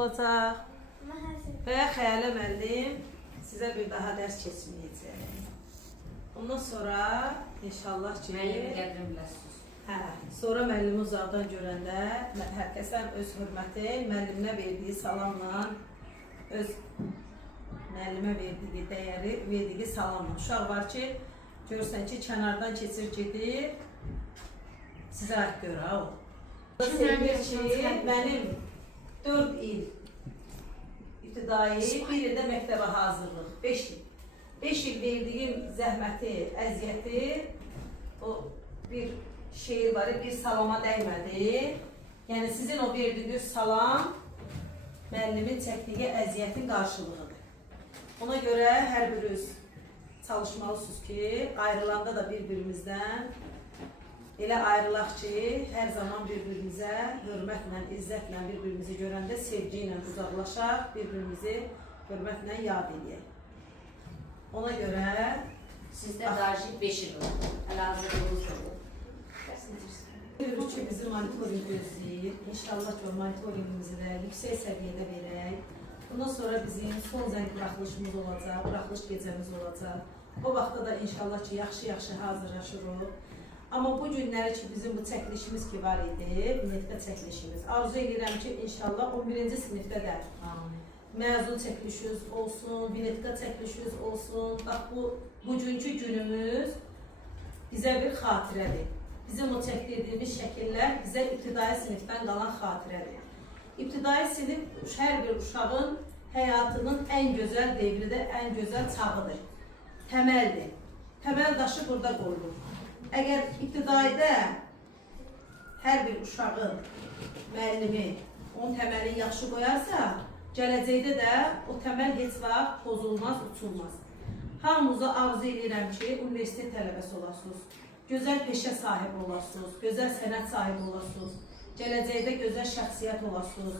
olacaq və Xəyalə müəllim sizə bir daha dərs keçməyəcək. Ondan sonra inşallah ki... Müəllimi qədrini biləsiniz. Sonra müəllimi uzaqdan görəndə hər kəsən öz hörməti, müəlliminə verdiyi salamla, öz müəllimə verdiyi dəyəri, verdiyi salamla. Uşaq var ki, görürsən ki, kənardan keçir, gedir, sizə aid görə o. Sevgir ki, mənim 4 il ibtidai, bir ildə məktəbə hazırlıq, 5 il. 5 il verdiyim zəhməti, əziyyəti, o bir şeir var, bir salama dəymədi. Yəni sizin o verdiyiniz salam müəllimin çəkdiyi əziyyətin qarşılığıdır. Ona görə hər biriniz çalışmalısınız ki, ayrılanda da bir-birimizdən elə ayrılaq ki, hər zaman bir-birimizə hörmətlə, izzətlə bir-birimizi görəndə sevgi ilə uzaqlaşaq, bir-birimizi hörmətlə yad edək. Ona görə sizdə daşik 5 il olur. Əl-hazırda olur. Görürük ki, bizi monitoring gözləyir. İnşallah ki, o monitoringimizi də yüksək səviyyədə verək. Bundan sonra bizim son zəng buraxılışımız olacaq, buraxılış gecəmiz olacaq. O vaxtda da inşallah ki, yaxşı-yaxşı hazırlaşırıq. Amma bu günləri ki, bizim bu çəkilişimiz ki var idi, ümumiyyətlə çəkilişimiz. Arzu edirəm ki, inşallah 11-ci sinifdə də məzun çəkilişimiz olsun, biletka çəkilişimiz olsun. Bax, bugünkü günümüz bizə bir xatirədir. Bizim o çəkdirdiyimiz şəkillər bizə ibtidai sinifdən qalan xatirədir. İbtidai sinif hər bir uşağın həyatının ən gözəl devridir, ən gözəl çağıdır. Təməldir. Təməl daşı burada qoyulur. Əgər ibtidaidə hər bir uşağın müəllimi onun təməlini yaxşı qoyarsa, gələcəkdə də o təməl heç vaxt pozulmaz, uçulmaz. Hamınıza arzu edirəm ki, universitet tələbəsi olasınız, gözəl peşə sahibi olasınız, gözəl sənət sahibi olasınız, gələcəkdə gözəl şəxsiyyət olasınız,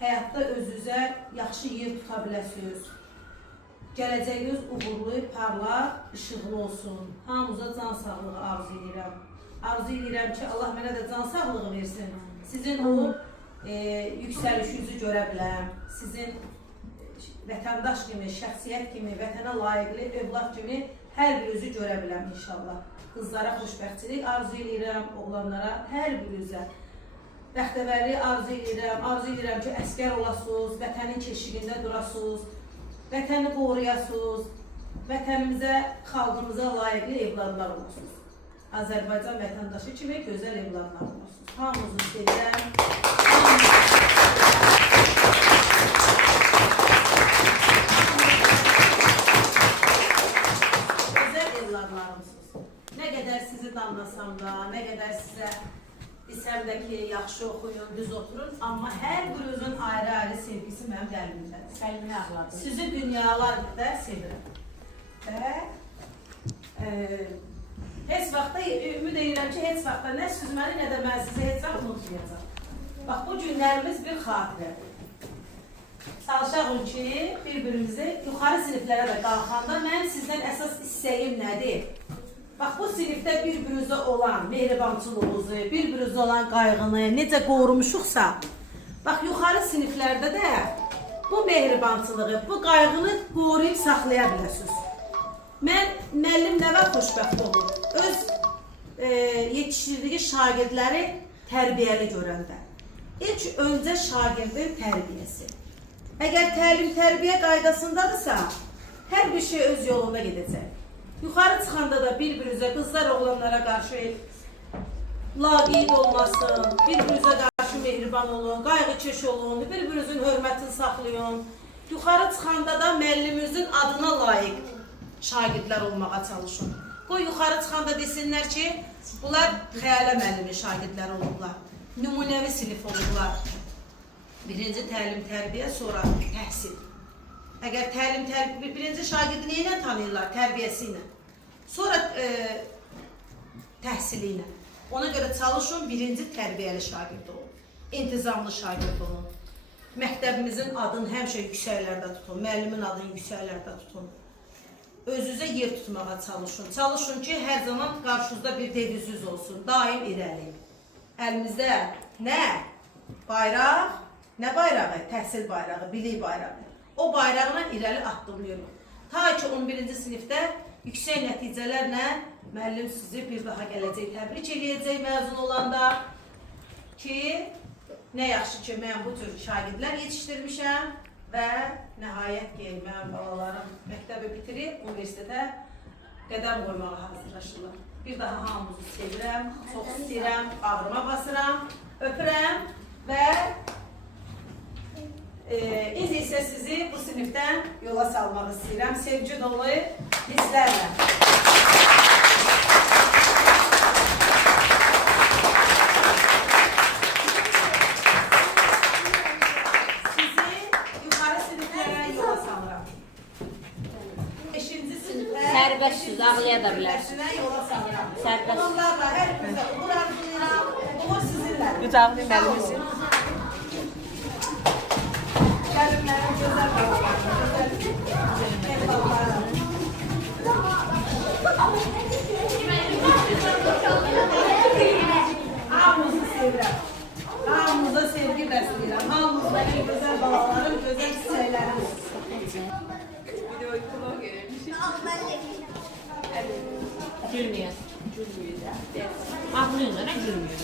həyatda özünüzə yaxşı yer tuta biləsiniz. Gələcəyiniz uğurlu, parlaq, işıqlı olsun. Hamınıza can sağlığı arzu edirəm. Arzu edirəm ki, Allah mənə də can sağlığı versin. Sizin o yüksəlişinizi görə biləm. Sizin vətəndaş kimi, şəxsiyyət kimi, vətənə layiqli, övlad kimi hər birinizi görə biləm inşallah. Qızlara xoşbəxtçilik arzu edirəm, oğlanlara, hər birinizə. Bəxtəvərlik arzu edirəm ki, əskər olasınız, vətənin keşiyində durasınız. Vətəni qoruyasınız, vətənimizə, xalqımıza layiqli evladlar olasınız. Azərbaycan vətəndaşı kimi gözəl evladlar olasınız. Hamınızı sevirəm. Gözəl evladlarımsınız. Nə qədər sizi danlasam da, nə qədər sizə desəm də ki, yaxşı oxuyun, düz oturun, amma hər birinizin ayrı-ayrı sevgisi mənim qəlbimdədir. Səlmini ağladım. Sizi dünyalar da sevirəm. Və heç vaxtda, ümid edirəm ki, heç vaxtda nə siz məni, nə də mən sizi heç vaxt unutmayacaq. Bax, bu günlərimiz bir xatirədir. Çalışaqın ki, bir-birimizi yuxarı siniflərə də qalxanda mən sizdən əsas istəyim nədir? Bax, bu sinifdə bir-birinizə olan mehribançılığınızı, bir-birinizə olan qayğını necə qorumuşuqsa, bax, yuxarı siniflərdə də bu mehribançılığı, bu qayğını qoruyub saxlaya biləsiniz. Mən müəllim nəvə xoşbəxt olur, öz yetişdirdiyi şagirdləri tərbiyəli görəndə. İlk öncə şagirdin tərbiyəsi. Əgər təlim-tərbiyə qaydasındadırsa, hər bir şey öz yolunda gedəcək. Yuxarı çıxanda da bir-birinizə, qızlar oğlanlara qarşı laqeyd olmasın, bir-birinizə qarşı mehriban olun, qayğıkeş olun, bir-birinizin hörmətini saxlayın. Yuxarı çıxanda da müəlliminizin adına layiq şagirdlər olmağa çalışın. Qoy yuxarı çıxanda desinlər ki, bunlar Xəyalə müəllimin şagirdləri olublar, nümunəvi sinif olublar. Birinci təlim-tərbiyə, sonra təhsil. Əgər təlim-tərbiyə, birinci şagirdi nə tanıyırlar? Tərbiyəsi ilə. Sonra təhsili ilə. Ona görə çalışın, birinci tərbiyəli şagird olun. İntizamlı şagird olun. Məktəbimizin adını həmişə yüksəklərdə tutun. Müəllimin adını yüksəklərdə tutun. Özünüzə yer tutmağa çalışın. Çalışın ki, hər zaman qarşınızda bir deviziniz olsun. Daim irəli. Əlimizdə nə? Bayraq, Nə bayrağı? Təhsil bayrağı, bilik bayrağı. O bayraqla irəli addımlayırıq. Ta ki 11-ci sinifdə yüksək nəticələrlə müəllim sizi bir daha gələcək, təbrik eləyəcək məzun olanda ki, nə yaxşı ki, mən bu tür şagirdlər yetişdirmişəm və nəhayət ki, mənim balalarım məktəbi bitirib, universitetə qədəm qoymağa hazırlaşırlar. Bir daha hamınızı sevirəm, çox istəyirəm, ağrıma basıram, öpürəm və indi isə sizi bu sinifdən yola salmaq istəyirəm. Sevgi dolu hisslərlə. Sizi yuxarı siniflərə yola salıram. 5-ci sinifə, Sərbəstsiz, ağlaya da bilərsiniz. Yola salıram. Sərbəst. Onlarla hər birdə uğur arzulayıram. Uğur sizinlə. Qucaqlayın müəllimizi. Gəlin mənim gözəl balalarım, gözəl balalarım. Hamınızı sevirəm. Hamınıza sevgi bəsləyirəm. Hamınız mənim gözəl balalarım, gözəl çiçəklərim. Gülmüyor. Ağlıyor da, gülmüyor.